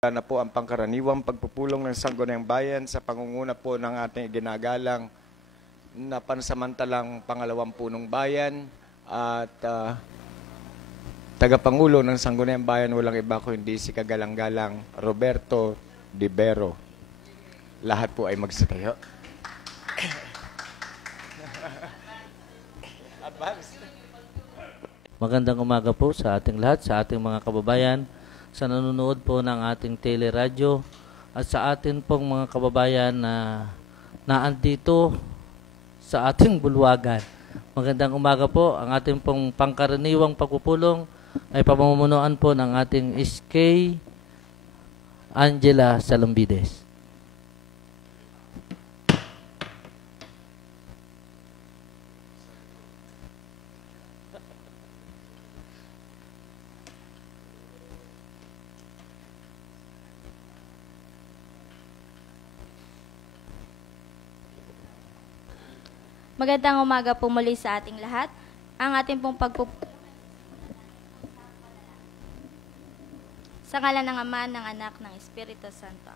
na po ang pangkaraniwang pagpupulong ng Sangguniang Bayan sa pangunguna po ng ating ginagalang na pansamantalang pangalawang punong bayan at tagapangulo ng Sangguniang Bayan, walang iba kundi si kagalang-galang Roberto Dibero. Lahat po ay magsitayo. Magandang umaga po sa ating lahat, sa ating mga kababayan, sa nanonood po ng ating teleradyo at sa atin pong mga kababayan na naandito sa ating bulwagan. Magandang umaga po. Ang ating pong pangkaraniwang pagpupulong ay pamumunuan po ng ating SK Angela Salambides. Magandang umaga po muli sa ating lahat. Ang ating pong sa ngalan ng Ama, ng Anak, ng Espiritu Santo.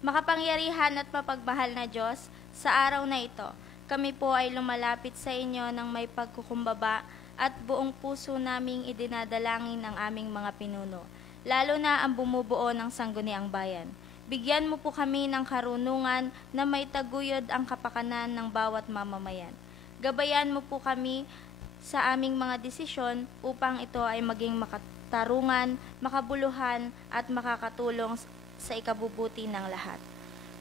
Makapangyarihan at mapagmahal na Diyos, sa araw na ito, kami po ay lumalapit sa inyo ng may pagkukumbaba at buong puso naming idinadalangin ang aming mga pinuno, lalo na ang bumubuo ng Sangguniang Bayan. Bigyan mo po kami ng karunungan na may taguyod ang kapakanan ng bawat mamamayan. Gabayan mo po kami sa aming mga desisyon upang ito ay maging makatarungan, makabuluhan at makakatulong sa ikabubuti ng lahat.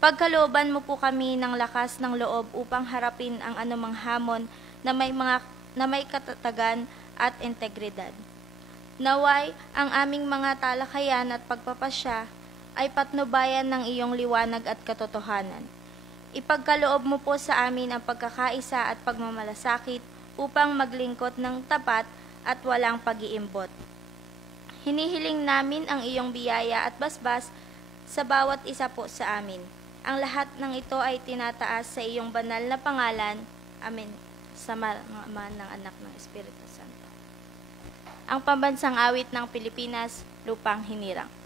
Pagkalooban mo po kami ng lakas ng loob upang harapin ang anumang hamon na may katatagan at integridad. Naway ang aming mga talakayan at pagpapasya ay patnubayan ng iyong liwanag at katotohanan. Ipagkaloob mo po sa amin ang pagkakaisa at pagmamalasakit upang maglingkod ng tapat at walang pag-iimbot. Hinihiling namin ang iyong biyaya at basbas sa bawat isa po sa amin. Ang lahat ng ito ay tinataas sa iyong banal na pangalan. Amen. Sa Ama, ng Anak, ng Espiritu Santo. Ang pambansang awit ng Pilipinas, Lupang Hinirang.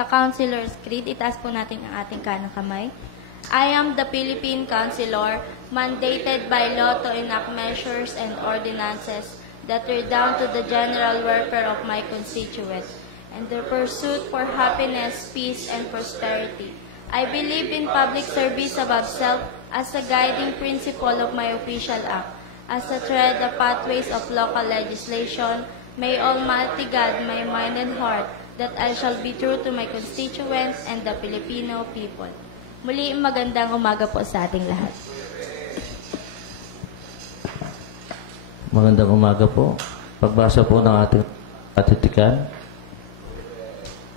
The Councilor's Creed, itaas po natin ang ating kanang kamay. I am the Philippine Councilor, mandated by law to enact measures and ordinances that redound to the general welfare of my constituents and the pursuit for happiness, peace, and prosperity. I believe in public service above self as a guiding principle of my official act. As I tread the pathways of local legislation, may Almighty God my mind and heart that I shall be true to my constituents and the Filipino people. Muli, magandang umaga po sa ating lahat. Magandang umaga po. Pagbasa po ng ating katitikan.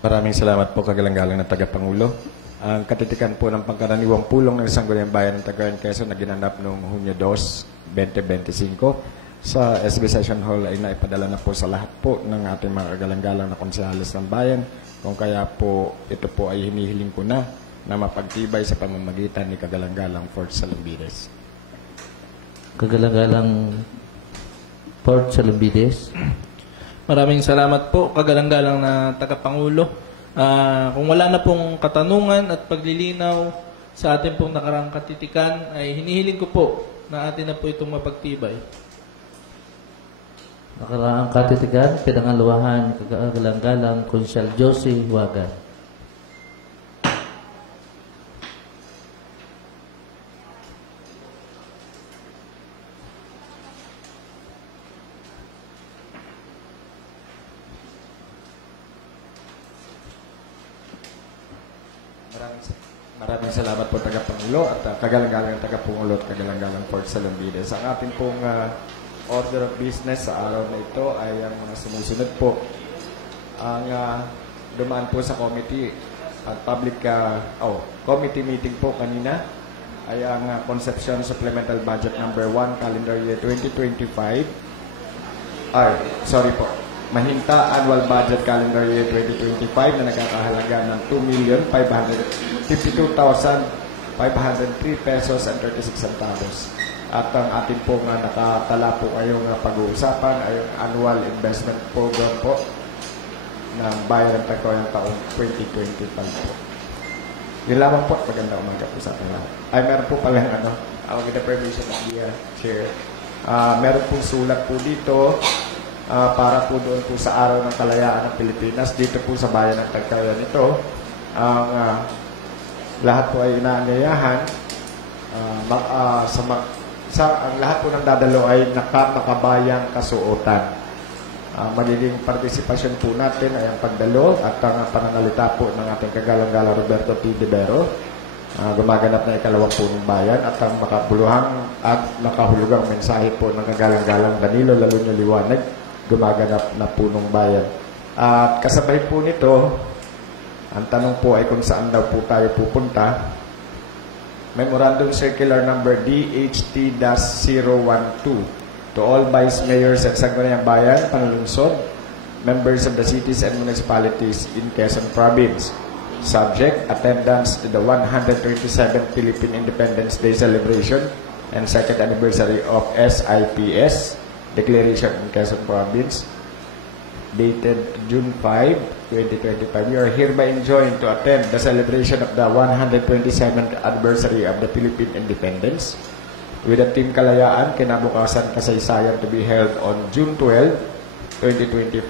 Maraming salamat po kagalang-galang na tagapangulo. Ang katitikan po ng pangkaraniwang pulong ng Sangguniang Bayan ng Cagayan, Quezon na ginanap noong Hunyo 2, 2025 sa SB Session Hall ay naipadala na po sa lahat po ng ating mga kagalang-galang na konsehalis ng bayan. Kung kaya po ito po ay hinihiling ko na mapagtibay sa pamamagitan ni kagalang-galang Fort Salambides. Kagalang-galang Fort Salambides. Maraming salamat po, kagalang-galang na tagapangulo. Kung wala na pong katanungan at paglilinaw, sa ating pong nakaraang katitikan ay hinihiling ko po na atin na po itong mapagtibay. Nakaraang katitikan, pinangaluwahan, kagalang-galang, Konsyal Josie Wagan. Maraming salamat po Tagapangulo at kagalang-galang Tagapangulo at kagalang-galang Port Salambides. Ang ating pong order of business sa araw na ito ay ang mga sumusunod po. Ang dumaan po sa committee at public committee meeting po kanina ay ang Concepcion Supplemental Budget number 1 calendar year 2025. Mahinta Annual Budget Calendar Year 2025 na nagkakahalaga ng 2,552,503 pesos and 36 centavos. At ang ating pong nakatala po ngayong pag-uusapan ay yung Annual Investment Program po ng Bayan ng Tagkoy ng taong 2025 po. Yun lamang po. Maganda umaga po sa ating lahat. Ay, meron po palang with the permission of the Chair. Meron pong sulat po dito para po doon po sa Araw ng Kalayaan ng Pilipinas, dito po sa bayan ng Tagkayan ito. Ang lahat po ay inaanyayahan. Ang lahat po ng dadalo ay makabayang kasuotan. Magiging partisipasyon po natin ay ang pagdalo at ang pananalita po ng ating kagalang-galang Roberto P. Dibero, gumaganap na ikalawang punong bayan, at ang makabuluhang at makahulugang mensahe po ng kagalang-galang Danilo Lalunyo Liwanag, gumaganap na punong bayan. At kasabay po nito, ang tanong po ay kung saan daw po tayo pupunta. Memorandum Circular Number DHT-012 to all Vice Mayors at Sangguniang Bayan, Panlungsod, members of the cities and municipalities in Quezon Province. Subject, attendance to the 127th Philippine Independence Day celebration and second anniversary of SIPS Declaration in Quezon Province, dated June 5, 2025. We are hereby enjoined to attend the celebration of the 127th anniversary of the Philippine Independence with the Team Kalayaan, Kinabukasan, Kasaysayan, to be held on June 12, 2025,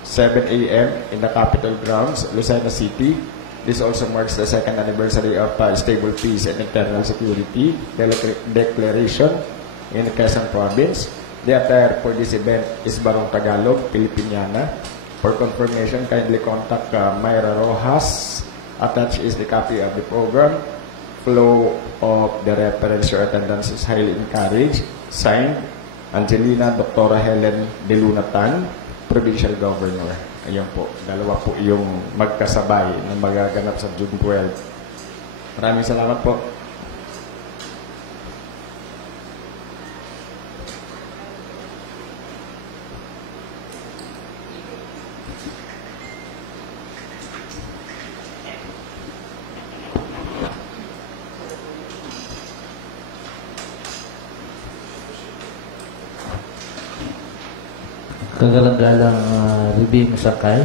7 a.m. in the Capitol Grounds, Lucena City. This also marks the second anniversary of Stable Peace and Internal Security Declaration in Quezon Province. The attire for this event is Barong Tagalog, Filipiniana. For confirmation, kindly contact Myra Rojas. Attached is the copy of the program. Flow of the reference. Your attendance is highly encouraged. Signed, Angelina Dr. Helen De Lunatan, Provincial Governor. Ayun po, dalawa po yung magkasabay na magaganap sa June 12. Maraming salamat po. Kagalang-galang Ribing Sakay.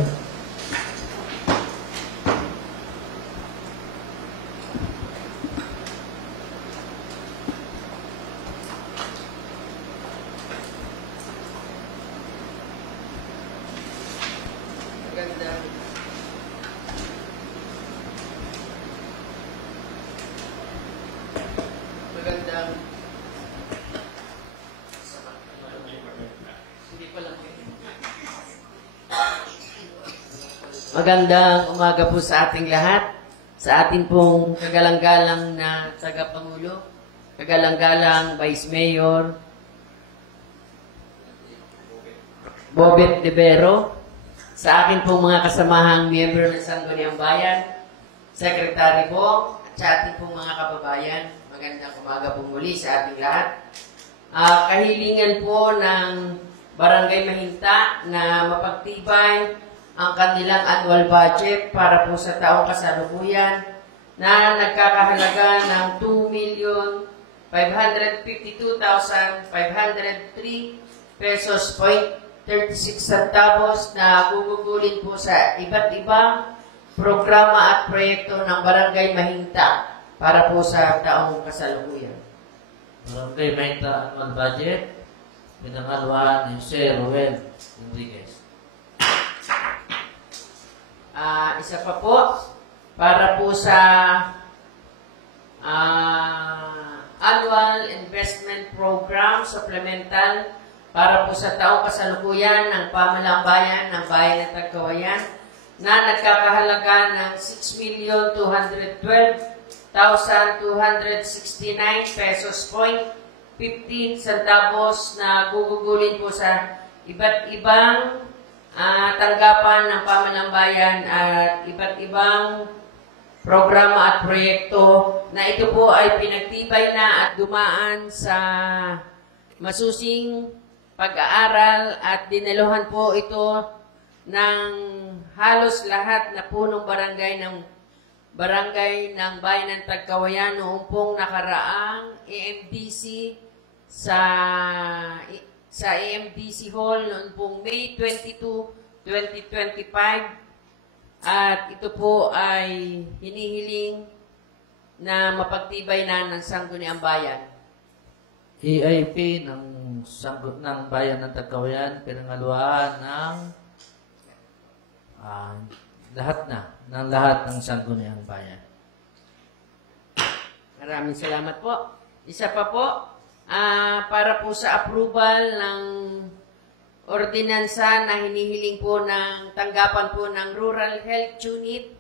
Magandang umaga po sa ating lahat, sa ating pong kagalang-galang na tagapangulo, kagalang-galang Vice Mayor Bobet Dibero, sa akin pong mga kasamahang miyembro ng Sangguniang Bayan, Secretary po, at sa ating pong mga kababayan, magandang umaga po muli sa ating lahat. Kahilingan po ng Barangay Mahinta na mapagtibay ang kanilang annual budget para po sa taong kasalukuyan na nagkakahalaga ng 2,552,503 pesos point 36 centavos na gugugulin po sa iba't ibang programa at proyekto ng Barangay Mahinta para po sa taong kasalukuyan. Barangay Mahita Annual Budget, pinangaluhan ni Jose Ruel Enriquez. Isa pa po, para po sa Annual Investment Program Supplemental para po sa taong kasalukuyan ng Pamahalang Bayan ng Bayan ng Tagkawayan na nagkakahalaga ng 6,212,269 pesos point 15 centavos na gugugulin po sa iba't ibang tanggapan ng Pamahalang Bayan at iba't ibang programa at proyekto na ito po ay pinagtibay na at dumaan sa masusing pag-aaral at dinaluhan po ito ng halos lahat na punong barangay ng Bayan ng Tagkawayan noong pong nakaraang AMDC sa AMDC Hall noong pong May 22, 2025. At ito po ay hinihiling na mapagtibay na ng Sangguniang Bayan. EIP ng Bayan ng Tagkawayan, pinangaluhan ng lahat ng Sangguniang Bayan. Maraming salamat po. Isa pa po, para po sa approval ng ordinansa na hinihiling po ng tanggapan po ng Rural Health Unit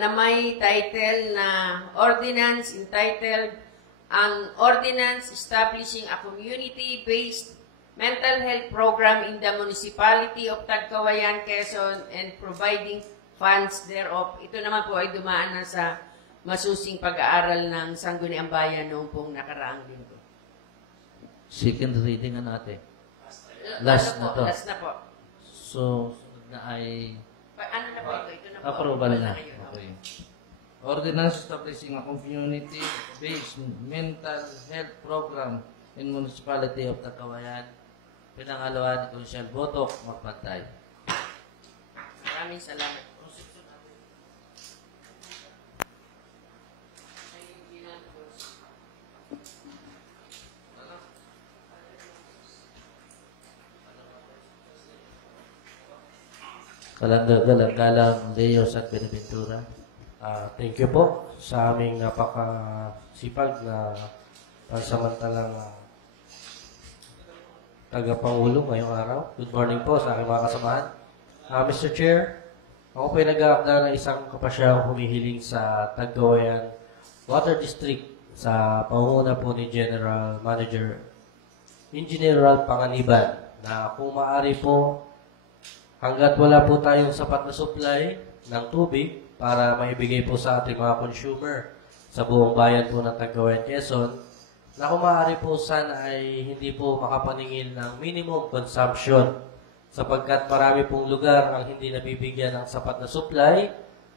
na may title na Ordinance entitled An Ordinance Establishing a Community-Based Mental Health Program in the Municipality of Tagkawayan, Quezon and providing funds thereof. Ito naman po ay dumaan na sa masusing pag-aaral ng Sangguniang Bayan noong pong nakaraang linggo. Second reading na natin. Last na to. Last na po. So, sunod na ay Ano na po ito? Ito na po. approval na. Okay. Ordinance establishing a community-based mental health program in Municipality of Tagkawayan. Pinangaluhan ni Consiel Botok Magpantay. Maraming salamat. Galang Leos at Benaventura. Thank you po sa aming napakasipag na pansamantalang tagapangulo ngayong araw. Good morning po sa aking mga kasamahan. Mr. Chair, ako po ay nag-aakda ng isang kapasyang humihiling sa Tagkawayan Water District sa pangunguna po ni General Manager Engineer Ralph Panganiban na kung maaari po hanggat wala po tayong sapat na supply ng tubig para maibigay po sa ating mga consumer sa buong bayan po ng Tagkawayan, Quezon, na kung maaari po sana ay hindi po makapaningil ng minimum consumption sapagkat marami pong lugar ang hindi nabibigyan ng sapat na supply,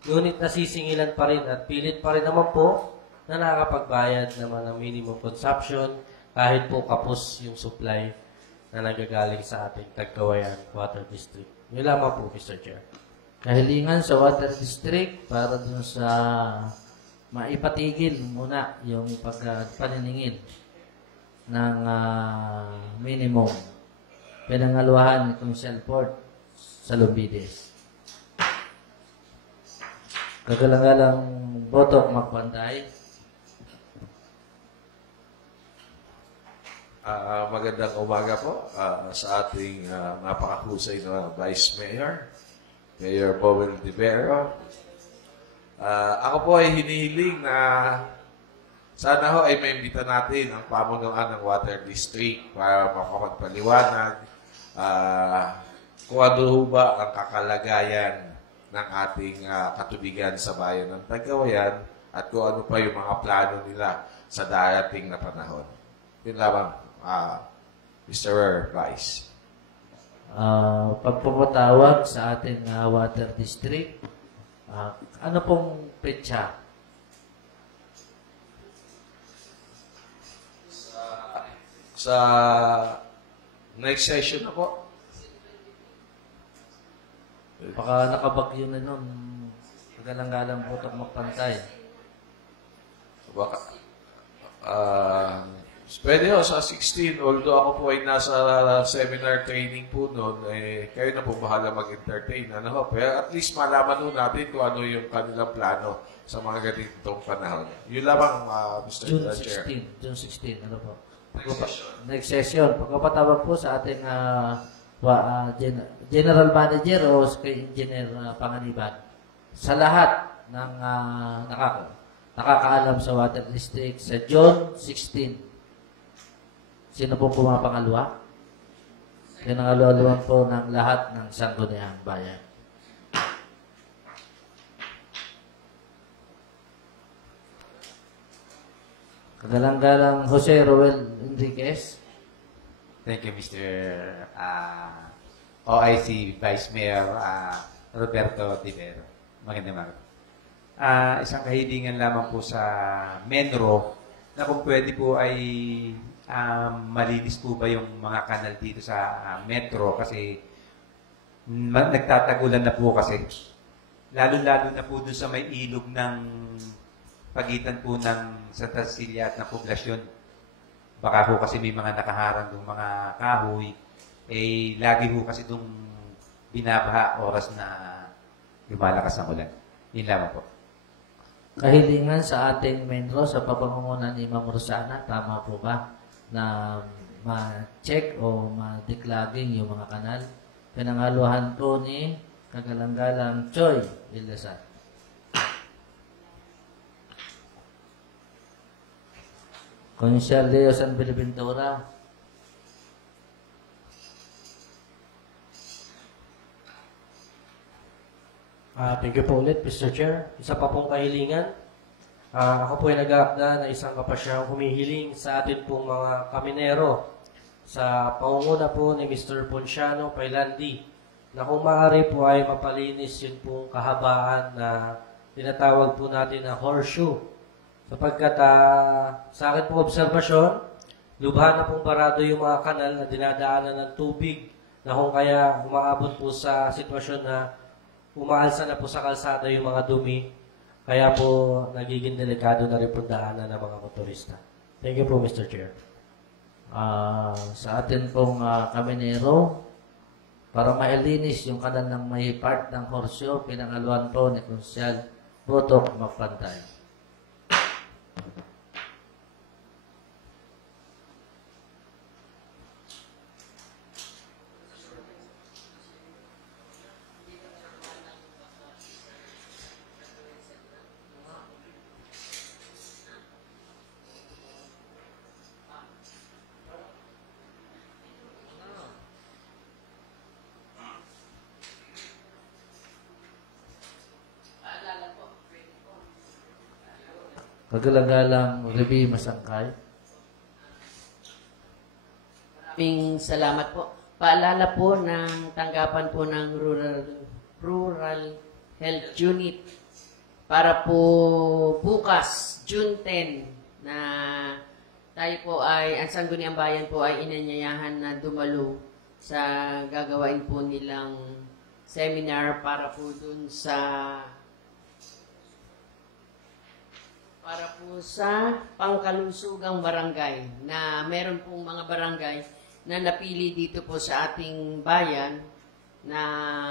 ngunit nasisingilan pa rin at pilit pa rin naman po na nakakapagbayad naman ng minimum consumption kahit po kapos yung supply na nagagaling sa ating Tagkawayan Water District. Yun lamang po, Mr. Chair. Kahilingan sa Water District para dun sa maipatigil muna yung paniningil ng minimum. Pinangaluhan itong Selford sa Lumbides. Kagalang-galang Botok Magpantay. Magandang umaga po sa ating napakahusay na Vice Mayor, Mayor Powell Divero. Ako po ay hinihiling na sana ho ay maimbita natin ang pamunuan ng Water District para makapagpaliwanag kung ano ho ba ang kakalagayan ng ating katubigan sa bayan ng Tagkawayan at kung ano pa yung mga plano nila sa darating na panahon. Yun lamang, Mr. Vice. Pagpapatawag sa ating Water District, ano pong petsa? Sa next session na po. Baka nakabagyo na nun. Kagalang-galang Botok Magpantay. Baka, pwede ho, sa 16, although ako po ay nasa seminar training po noon, kayo na po bahala mag-entertain. Ano ho? Pero at least malaman ho natin kung ano yung kanilang plano sa mga ganitong panahon. Yun lamang, Mr. June Chair. 16. June 16. Ano po? Next session. Pagpapatawag po sa ating General Manager o kay Engineer Panganiban. Sa lahat ng nakakaalam sa Water District sa June 16. Sino po pumapangalawa? Pinangalawa po ng lahat ng Sangguniang Bayan. Kagalang-galang Jose Roel Enriquez. Thank you, Mr. OIC Vice Mayor Roberto Divero. Magandang umaga. Isang kahilingan lamang po sa Menro na kung pwede po ay malinis po ba yung mga kanal dito sa Metro kasi nagtatagulan na po kasi. Lalo-lalo na po dun sa may ilog ng pagitan po ng Santa Cecilia at ng poblasyon. Baka po kasi may mga nakaharang ng mga kahoy, lagi po kasi itong binabaha oras na lumalakas ang ulan. Yun lamang po. Kahilingan sa ating Menro sa papangunguna ni Ma'am Rosana, tama po ba na ma-check o ma-declogging yung mga kanal? Pinangaluhan po ni Kagalang-galang Choy Ildesan. Konsyal Leo San Binaventura. Thank you po ulit, Mr. Chair. Isa pa pong kahilingan. Ako po ay nag-aakda na isang kapasyang humihiling sa atin pong mga kaminero sa pangunguna po ni Mr. Ponciano Pailandi na kung maaari po ay mapalinis yun pong kahabaan na tinatawag po natin na horseshoe. Sapagkat sa akin pong obserbasyon, lubha na pong barado yung mga kanal na dinadaanan ng tubig na kung kaya umaabot po sa sitwasyon na umaalsa na po sa kalsada yung mga dumi, kaya po nagiging delikado na rin po daanan ng mga motorista. Thank you po, Mr. Chair. Sa atin pong kaminero, para mailinis yung kanal ng may part ng horseshoe, pinangaluan po ni Konsyal Botok Magpantay. Kagalang-galang Revi Masangkay. Maraming salamat po. Paalala po ng tanggapan po ng Rural Health Unit para po bukas, June 10, na tayo po ay, ang Sangguniang Bayan po ay inanyayahan na dumalo sa gagawain po nilang seminar para po dun sa pangkalusugang barangay na meron pong mga barangay na napili dito po sa ating bayan na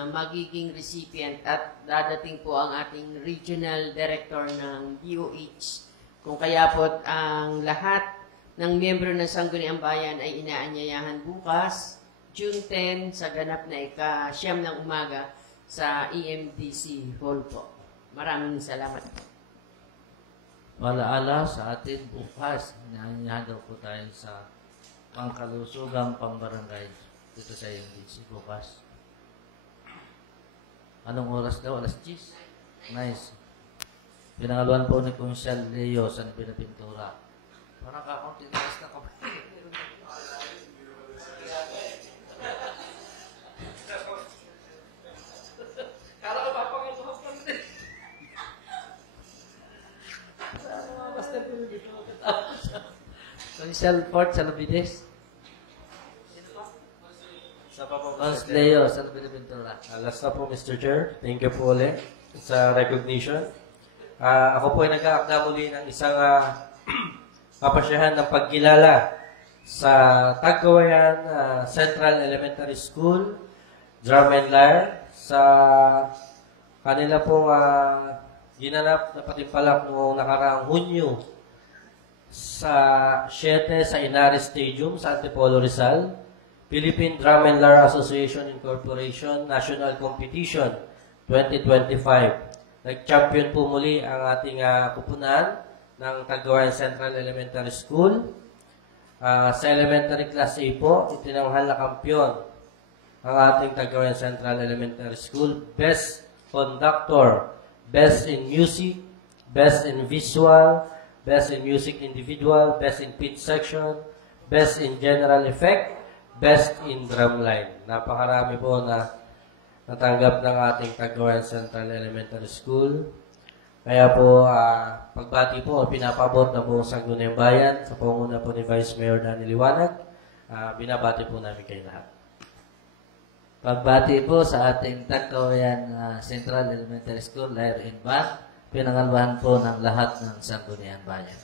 magiging recipient at dadating po ang ating regional director ng DOH. Kung kaya po ang lahat ng miyembro ng Sangguniang Bayan ay inaanyayahan bukas, June 10, sa ganap na ika-siyam ng umaga sa EMDC Hall po. Maraming salamat po. Alaala sa atin bukas, inaanyahan daw po tayo sa pangkalusugang pambarangay dito sa MDC bukas. Anong oras daw? Alas 10? Nice. Pinangaluan po ni Konsyal Leo San Binaventura. Parang kakong tinaas na kamay. Konsyal Fort Salavides. Konsyal Leo San Binaventura. Last na po, Mr. Chair. Thank you po ulit sa recognition. Ako po ay nag-aakda muli ng isang kapasyahan ng pagkilala sa Tagkawayan Central Elementary School, Drum and Lyre, sa kanila pong ginanap na patimpalak noong nakaraang Hunyo sa 7 sa Inares Stadium sa Antipolo, Rizal, Philippine Drum and Lyre Association Incorporation National Competition 2025. Nag-champion po muli ang ating kupunan ng Tagkawayan Central Elementary School. Sa elementary class A po, itinanghal na kampiyon ang ating Tagkawayan Central Elementary School. Best Conductor, Best in Music, Best in Visual, Best in Music Individual, Best in Pitch Section, Best in General Effect, Best in Drumline. Napakarami po na natanggap ng ating Tagkawayan Central Elementary School. Kaya po, pagbati po, pinapabot na po sa Sangguniang Bayan, sa panguna po ni Vice Mayor Danny Liwanag, binabati po namin kayo lahat. Pagbati po sa ating Tagkawayan Central Elementary School, Lyre and Band, pinangalwahan po ng lahat ng Sangguniang Bayan.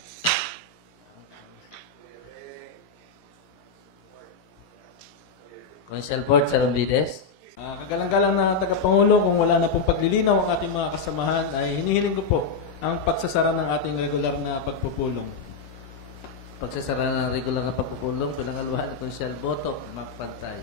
Consial Board Sarumbides. Kagalang-galang na tagapangulo, kung wala na pong paglilinaw ang ating mga kasamahan, ay hinihiling ko po ang pagsasara ng ating regular na pagpupulong. Pagsasara ng regular na pagpupulong, pinangalwahan ng Consial Boto, Magpantay.